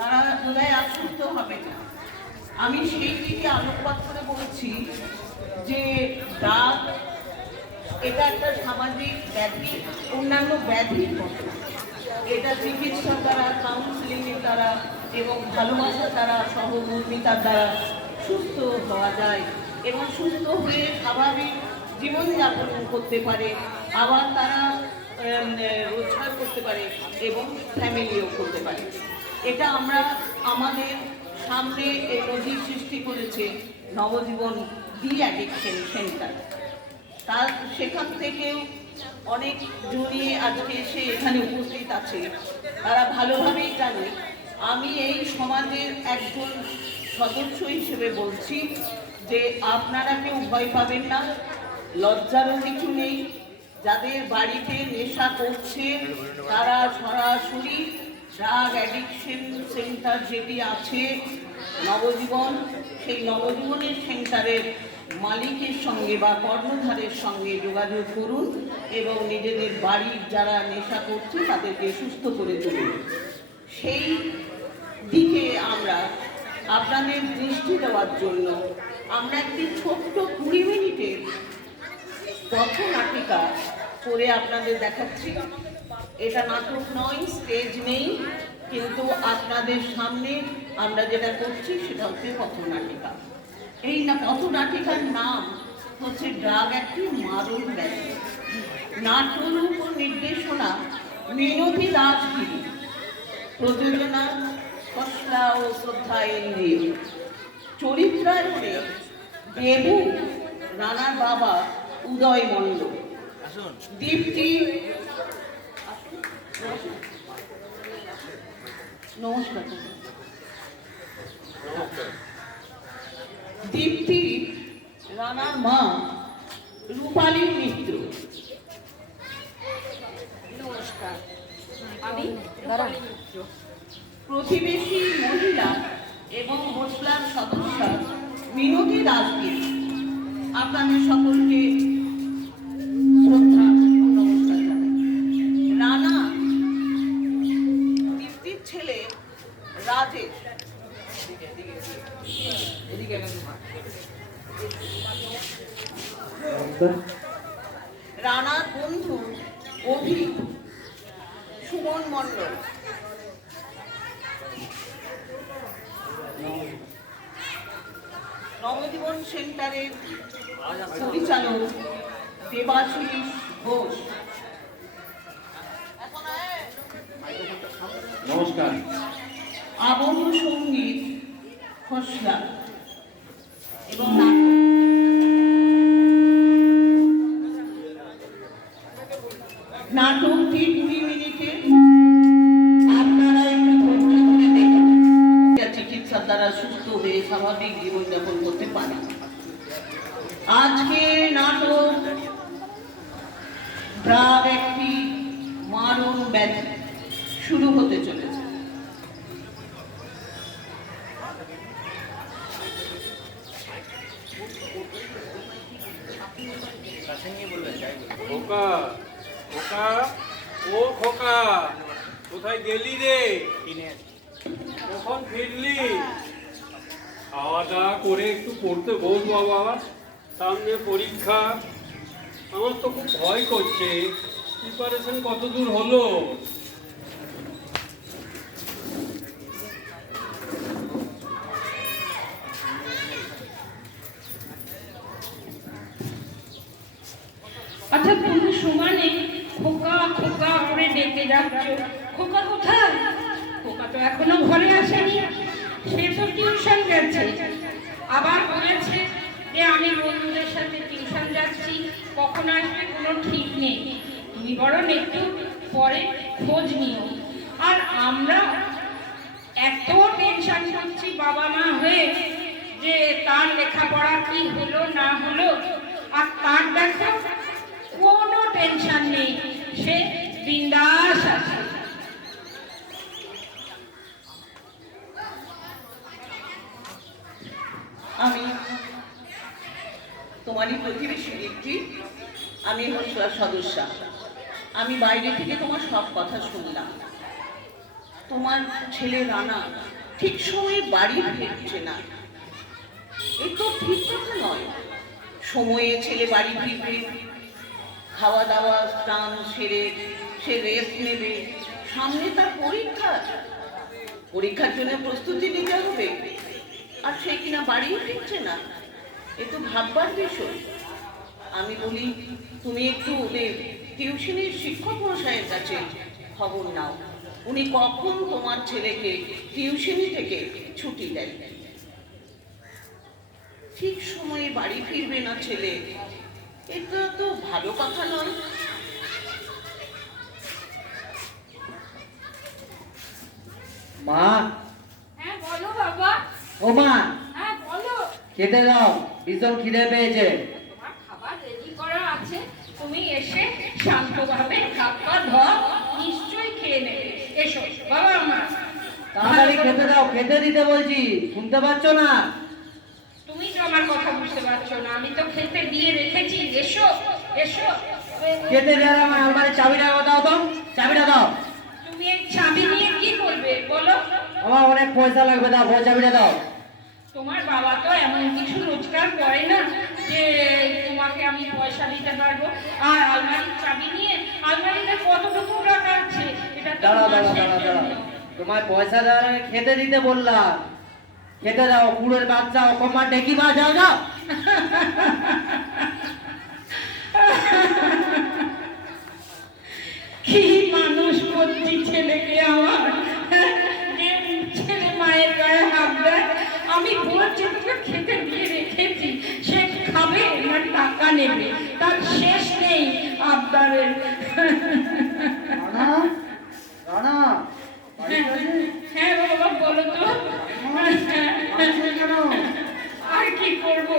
তারা বোধহয় আশ্বস্ত হবে না। আমি সেই দিকে আলোকপাত করে বলছি যে দাগ এটা একটা সামাজিক ব্যাধি, অন্যান্য ব্যাধির মতো। এটা চিকিৎসার দ্বারা, কাউন্সিলিংয়ের দ্বারা এবং ভালোবাসার দ্বারা, সহমর্মিতার দ্বারা সুস্থ হওয়া যায় এবং সুস্থ হয়ে স্বাভাবিক জীবনযাপন করতে পারে, আবার তারা রোজগার করতে পারে এবং ফ্যামিলিও করতে পারে। এটা আমরা আমাদের সামনে এই নজির সৃষ্টি করেছে নবজীবন ডি অ্যাডিকশন সেন্টার। তার সেখান থেকেও অনেক জড়িয়ে আজকে এসে এখানে উপস্থিত আছে। তারা ভালোভাবেই জানে আমি এই সমাজের একজন সদস্য হিসেবে বলছি যে আপনারা কেউ ভয় পাবেন না, লজ্জারও কিছু নেই। যাদের বাড়িতে নেশা করছে তারা সরাসরি ড্রাগ অ্যাডিকশন সেন্টার যেটি আছে নবজীবন, সেই নবজীবনের সেন্টারের মালিকের সঙ্গে বা কর্ণধারের সঙ্গে যোগাযোগ করুন এবং নিজেদের বাড়ির যারা নেশা করছে তাদেরকে সুস্থ করে তুলুন। সেই দিকে আমরা আপনাদের দৃষ্টি দেওয়ার জন্য আমরা একটি ছোট্ট 20 মিনিটের পথনাটিকা করে আপনাদের দেখাচ্ছি। এটা নাটক নয়, স্টেজ নেই, কিন্তু আপনাদের সামনে আমরা যেটা করছি সেটা হচ্ছে পথনাটিকা। এই পথনাটিকার নাম হচ্ছে ড্রাগ একটি মাদক ব্যাধি। নাট্যরূপ ও নির্দেশনা মিনতি দাসগিরি, প্রযোজনা খসড়া ও শ্রদ্ধা ইন্দ্রিয়, চরিত্রায়নে দেবু রানার বাবা উদয় মণ্ডল, দীপ্তি নমস্কার, দীপ্তি রানার মা রূপালী মিত্র। নমস্কার, আমি প্রতিবেশী মহিলা এবং হোসলার সদস্য মিনতি দাসগিরি। আপনাদের সকলকে শ্রদ্ধা নমস্কার জানাই। রানা দীপ্তির ছেলে রাজেশ, রানার বন্ধু অভি, সুমন মণ্ডল, নবজীবন সেন্টারের পরিচালক দেবাশিস ঘোষ, নমস্কার, আবহ সঙ্গীত খসড়া এবং নাটকটি 20 মিনিটে আপনারা একটু ধৈর্য ধরে দেখুন, চিকিৎসার দ্বারা সুস্থ হয়ে স্বাভাবিক জীবনযাপন করতে পারে। আজকে নাটক ড্রাগ একটি মারণ ব্যাধি শুরু হতে চলেছে। খোকা, খোকা, ও খোকা, কোথায় গেলি রে? কখন ফিরলি? খাওয়া দাওয়া করে একটু পড়তে বস বাবা, সামনে পরীক্ষা। আমার তো খুব ভয় করছে। প্রিপারেশন কত দূর হলো? আচ্ছা, তুমি সমানে খোকা খোকা করে ডেকে যাচ্ছ। খোকা কোথায়? খোকা তো এখনো ঘরে আসেনি, সে তো টিউশন গেছে। আবার বলেছে যে আমি বন্ধুদের সাথে টিউশন যাচ্ছি, কখন আসবে কোনো ঠিক নেই। তুমি বরং একটু পরে খোঁজ নিও। আর আমরা এত টেনশন করছি বাবা মা হয়ে যে তার লেখাপড়া কি হলো না হলো, আর তার দেখো কোনো টেনশন নেই, সে বিন্দাস আছে। আমি তোমারই প্রতিবেশী দীপ্তি, আমি হোসলার সদস্য। আমি বাইরে থেকে তোমার সব কথা শুনলাম। তোমার ছেলে রানা ঠিক সময়ে বাড়ি ফিরছে না, এ তো ঠিক কথা নয়। সময়ে ছেলে বাড়ি ফিরবে, খাওয়া দাওয়া স্নান সেরে সে রেস্ট নেবে, সামনে তার পরীক্ষার জন্য প্রস্তুতি নিতে হবে, আর সে কিনা বাড়ি ফিরছে না, এ তো ভাববার বিষয়। আমি বলি তুমি একটু ওদের টিউশনের শিক্ষক মশাইয়ের কাছে খবর নাও, উনি কখন তোমার ছেলেকে টিউশনি থেকে ছুটি দেন। ঠিক সময়ে বাড়ি ফিরবে না ছেলে, এটা তো ভালো কথা নয়। মা, হ্যাঁ বলো বাবা। ও মা, হ্যাঁ বলো। খেতে দাও, ভীষণ খিদে পেয়েছে। তোমার খাবার রেডি করা আছে, তুমি এসে শান্তভাবে হাত পা ধোয়া, নিশ্চয়ই খেয়ে নেবে। এসো বাবা মা। তাড়াতাড়ি খেতে দাও, খেতে দিতে বলছি, শুনতে পাচ্ছ না? তুমি তো আমার কথা বুঝতে পারছো না, আমি তো খেতে দিয়ে রেখেছি। এসো এসো। খেতে দেওয়ার আমার আলমারির চাবিটা দাও তো, চাবিটা দাও। তুমি এই চাবি নিয়ে কি করবে বলো? আমার অনেক পয়সা লাগবে, দাও চাবিটা দাও। তোমার বাবা তো এমন কিছু রোজগার করে না যে তোমাকে আমি পয়সা দিতে পারবো। আর আলমারির চাবি নিয়ে আলমারিতে কতটুকু টাকা আছে এটা তো দাঁড়াও দাঁড়াও মাসের দাঁড়াও দাঁড়াও, জন্য। তোমার পয়সা দেওয়ার আগে খেতে দিতে বললাম। খেতে দাও, কুড়ের বাচ্চা, অকম্মা ডেকি মা, যাও যাও। কি মানুষ করছি ছেলেকে আমার, যে ছেলে মায়ের গায়ে হাত দেয়। আমি বলছি তোকে খেতে দিয়ে রেখেছি, সে খাবে না টাকা নেবে, তার শেষ নেই আবদারের। রানা, রানা, বাড়িতে আছিস? হ্যাঁ বাবা বলো তো। আসছিস কেন? আর কি করবো,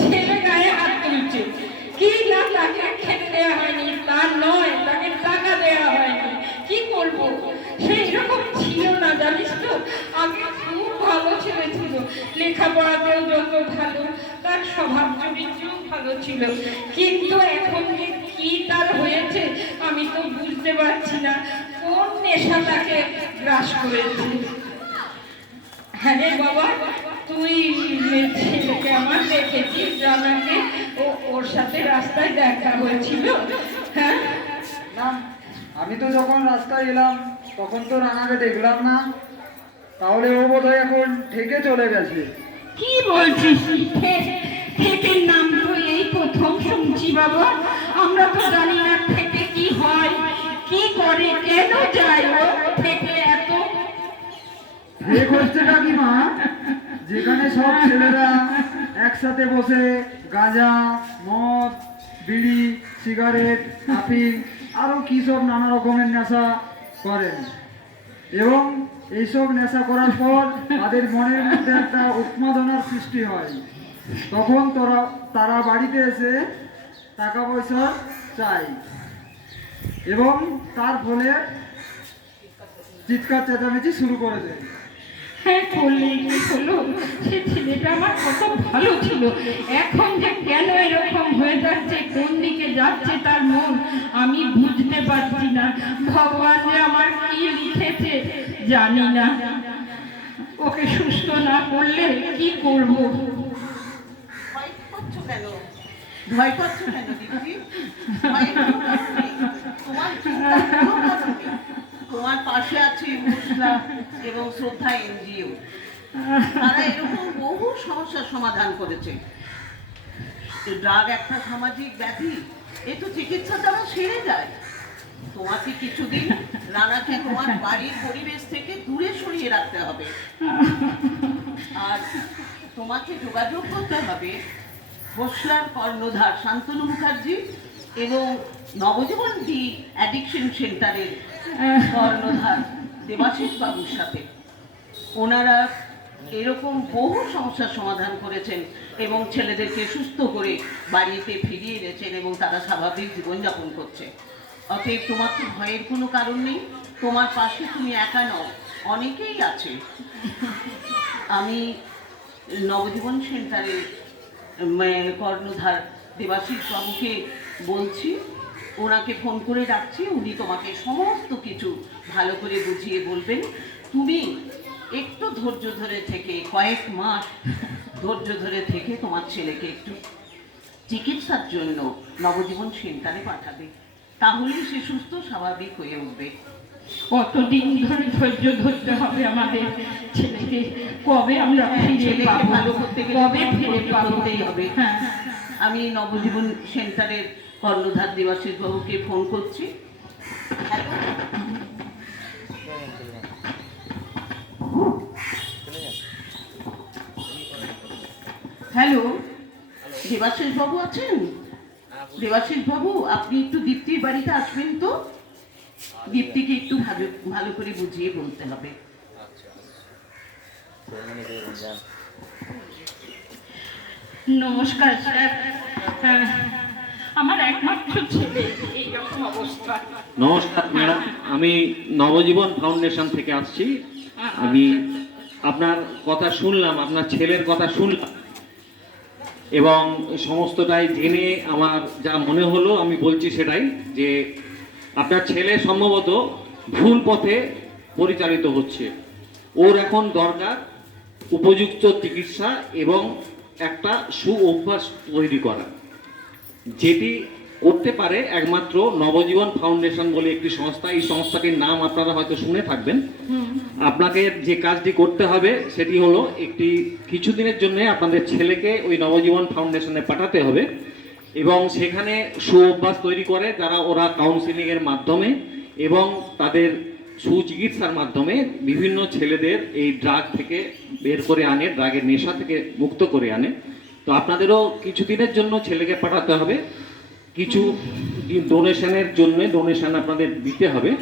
ছেলে গায়ে হাত তুলছে। কি না তাকে খেতে দেওয়া হয়নি তার নয়, তাকে টাকা দেওয়া হয়নি, কি করবো? সেই রকম ছিল না জানিস তো, আগে খুব ভালো ছেলে ছিল, লেখাপড়াতেও যত ভালো, তার স্বভাব চরিত্রও ভালো ছিল, কিন্তু এখন যে কি তার হয়েছে আমি তো বুঝতে পারছি না। কোন নেশা তাকে গ্রাস করেছে? হ্যাঁ রে বাবা, তুই ছেলেকে আমার দেখেছিস? রানাকে ওর সাথে রাস্তায় দেখা হয়েছিল? হ্যাঁ না, আমি তো যখন রাস্তায় এলাম তখন তো রানাকে দেখলাম না। তাহলে ও বোধহয় এখন থেকে চলে গেছে। কি বলছিস? থেকের নাম তো এই প্রথম শুনছি বাবা। আমরা তো জানি না থেকে কি হয়, কি করে, কেন যায় ও থেকে এত। ঠিক হচ্ছে কাকিমা, যেখানে সব ছেলেরা একসাথে বসে গাঁজা, মদ, বিড়ি, সিগারেট, আফিম আরও কী সব নানা রকমের নেশা করেন, এবং এইসব নেশা করার পর তাদের মনের মধ্যে একটা উন্মাদনার সৃষ্টি হয়, তখন তারা বাড়িতে এসে টাকা পয়সা চায় এবং তার ফলে চিৎকার চেঁচামেচি শুরু করে দেয়। হ্যাঁ করলে কি হলো? সে ছেলেটা আমার কত ভালো ছিল, এখন যে কেন এরকম হয়ে যাচ্ছে, কোন দিকে যাচ্ছে তার মন আমি বুঝতে পারছি না। ভগবান যে আমার কি লিখেছে জানি না। ওকে সুস্থ না করলে কি করব? ভয় পাচ্ছ কেন? ভয় পাচ্ছ কেন দিদি? ভয়ের কোনো কারণ নেই। তোমার চিন্তার কোনো কারণ নেই। তোমার পাশে আছে মুসলা এবং শ্রদ্ধা এনজিও, তারা এরকম বহু সমস্যার সমাধান করেছে। ড্রাগ একটা সামাজিক ব্যাধি, এ তো চিকিৎসা দ্বারা সেরে যায়। তোমাকে কিছুদিন রানাকে তোমার বাড়ির পরিবেশ থেকে দূরে সরিয়ে রাখতে হবে, আর তোমাকে যোগাযোগ করতে হবে হোসলার কর্ণধার শান্তনু মুখার্জি এবং নবজীবন ডি অ্যাডিকশন সেন্টারের কর্ণধার দেবাশিস বাবুর সাথে। ওনারা এরকম বহু সমস্যার সমাধান করেছেন এবং ছেলেদেরকে সুস্থ করে বাড়িতে ফিরিয়ে এনেছেন এবং তারা স্বাভাবিক জীবনযাপন করছে। অতএব তোমার তো ভয়ের কোনো কারণ নেই, তোমার পাশে তুমি একা নও, অনেকেই আছে। আমি নবজীবন সেন্টারের কর্ণধার দেবাশিস বাবুকে বলছি ওনাকে ফোন করে ডাকছি, উনি তোমাকে সমস্ত কিছু ভালো করে বুঝিয়ে বলবেন। তুমি একটু ধৈর্য ধরে থেকে, কয়েক মাস ধৈর্য ধরে থেকে তোমার ছেলেকে একটু চিকিৎসার জন্য নবজীবন সেন্টারে পাঠাবে, তাহলেই সে সুস্থ স্বাভাবিক হয়ে উঠবে। কতদিন ধরে ধৈর্য ধরতে হবে আমাদের ছেলেকে? কবে আমরা ফিরে ছেলেকে পাবো? ভালো করতে গেলে কবে তোমার ফিরে ধৈর্য পাবো? ধরতেই হবে। হ্যাঁ, আমি নবজীবন সেন্টারের কর্ণধার দেবাশিস বাবুকে ফোন করছি। হ্যালো, হ্যালো, দেবাশিস বাবু আছেন? দেবাশিস বাবু, আপনি একটু দীপ্তির বাড়িতে আসবেন তো? দীপ্তিকে একটু ভালো ভালো করে বুঝিয়ে বলতে হবে। নমস্কার স্যার। হ্যাঁ, আমার একমাত্র ছেলে এইরকম অবস্থা। নমস্কার ম্যাডাম, আমি নবজীবন ফাউন্ডেশন থেকে আসছি। আমি আপনার কথা শুনলাম, আপনার ছেলের কথা শুনলাম এবং সমস্তটাই জেনে আমার যা মনে হলো আমি বলছি সেটাই, যে আপনার ছেলে সম্ভবত ভুল পথে পরিচালিত হচ্ছে। ওর এখন দরকার উপযুক্ত চিকিৎসা এবং একটা অভ্যাস তৈরি করা, যেটি করতে পারে একমাত্র নবজীবন ফাউন্ডেশন বলে একটি সংস্থা। এই সংস্থাটির নাম আপনারা হয়তো শুনে থাকবেন। আপনাকে যে কাজটি করতে হবে সেটি হলো একটি কিছুদিনের জন্য আপনাদের ছেলেকে ওই নবজীবন ফাউন্ডেশনে পাঠাতে হবে এবং সেখানে অভ্যাস তৈরি করে, যারা ওরা কাউন্সিলিংয়ের মাধ্যমে এবং তাদের সুচিকিৎসার মাধ্যমে বিভিন্ন ছেলেদের এই ড্রাগ থেকে বের করে আনে, ড্রাগের নেশা থেকে মুক্ত করে আনে। তো আপনাদেরও কিছুদিনের জন্য ছেলেকে পাঠাতে হবে, কিছু ডোনেশনের জন্য ডোনেশন আপনাদের দিতে হবে,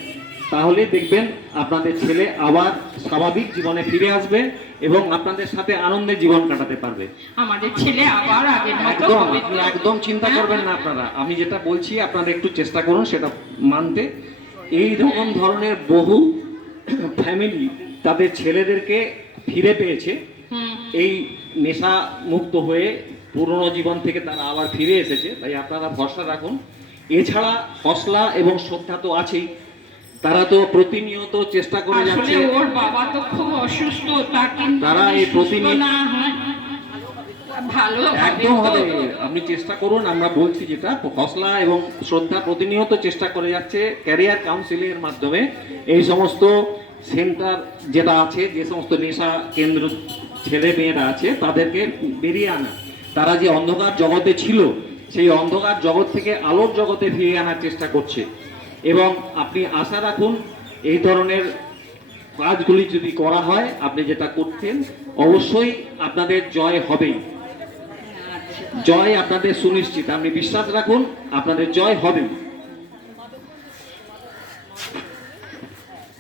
তাহলে দেখবেন আপনাদের ছেলে আবার স্বাভাবিক জীবনে ফিরে আসবে এবং আপনাদের সাথে আনন্দে জীবন কাটাতে পারবে। আমাদের ছেলে আবার আগের মতো একদম, হবে। আপনারা একদম চিন্তা করবেন না। আপনারা, আমি যেটা বলছি আপনারা একটু চেষ্টা করুন সেটা মানতে। এই রকম ধরনের বহু ফ্যামিলি তাদের ছেলেদেরকে ফিরে পেয়েছে, এই নেশা মুক্ত হয়ে পুরনো জীবন থেকে তারা আবার ফিরে এসেছে। তাই আপনারা ভরসা রাখুন। এছাড়া হসলা এবং শ্রদ্ধা তো আছেই, তারা তো প্রতিনিয়ত চেষ্টা করে আসলে যাচ্ছে। ওর বাবা তো খুব অসুস্থ, তা কিন্তু তারা যদি এই সুস্থ প্রতিনিয়ত- না হয় ভালো একদম হবে হবে। তো। আপনি চেষ্টা করুন। আমরা বলছি যেটা হসলা এবং শ্রদ্ধা প্রতিনিয়ত চেষ্টা করে যাচ্ছে ক্যারিয়ার কাউন্সিলিং এর মাধ্যমে এই সমস্ত সেন্টার যেটা আছে, যে সমস্ত নেশা কেন্দ্র ছেলে মেয়েরা আছে তাদেরকে বেরিয়ে আনা। তারা যে অন্ধকার জগতে ছিল সেই অন্ধকার জগৎ থেকে আলোর জগতে ফিরিয়ে আনার চেষ্টা করছে এবং আপনি আশা রাখুন এই ধরনের কাজগুলি যদি করা হয়, আপনি যেটা করছেন অবশ্যই আপনাদের জয় হবেই। জয় আপনাদের সুনিশ্চিত, আপনি বিশ্বাস রাখুন আপনাদের জয় হবে।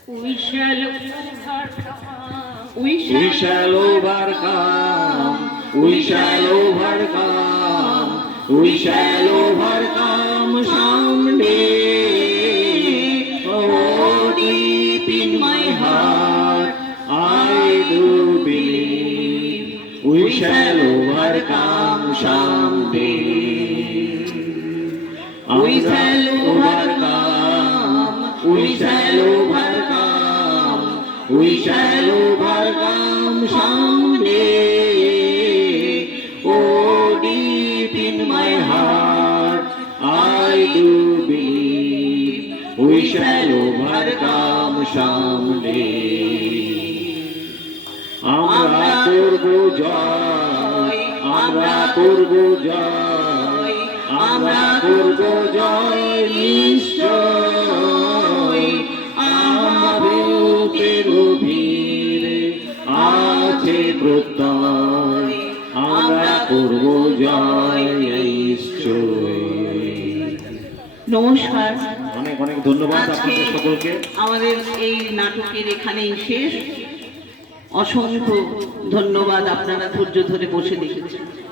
We shall We shall overcome, we shall overcome, we shall overcome someday. Oh, deep in my heart, I do believe we shall overcome someday. We shall overcome, we shall overcome, we shall overcome someday. Oh, deep in my heart, I do believe we shall overcome someday. আমরা করব জয়, আমরা করব জয়, আমরা করব জয় নিশ্চয়। আমাদের বুকের গভীরে আছে প্রত্যয়, আমরা করব জয় নিশ্চয়। নমস্কার। অনেক অনেক ধন্যবাদ আজকে আপনাদের সকলকে। আমাদের এই নাটকের এখানেই শেষ। অসংখ্য ধন্যবাদ, আপনারা ধৈর্য ধরে বসে দেখেছেন।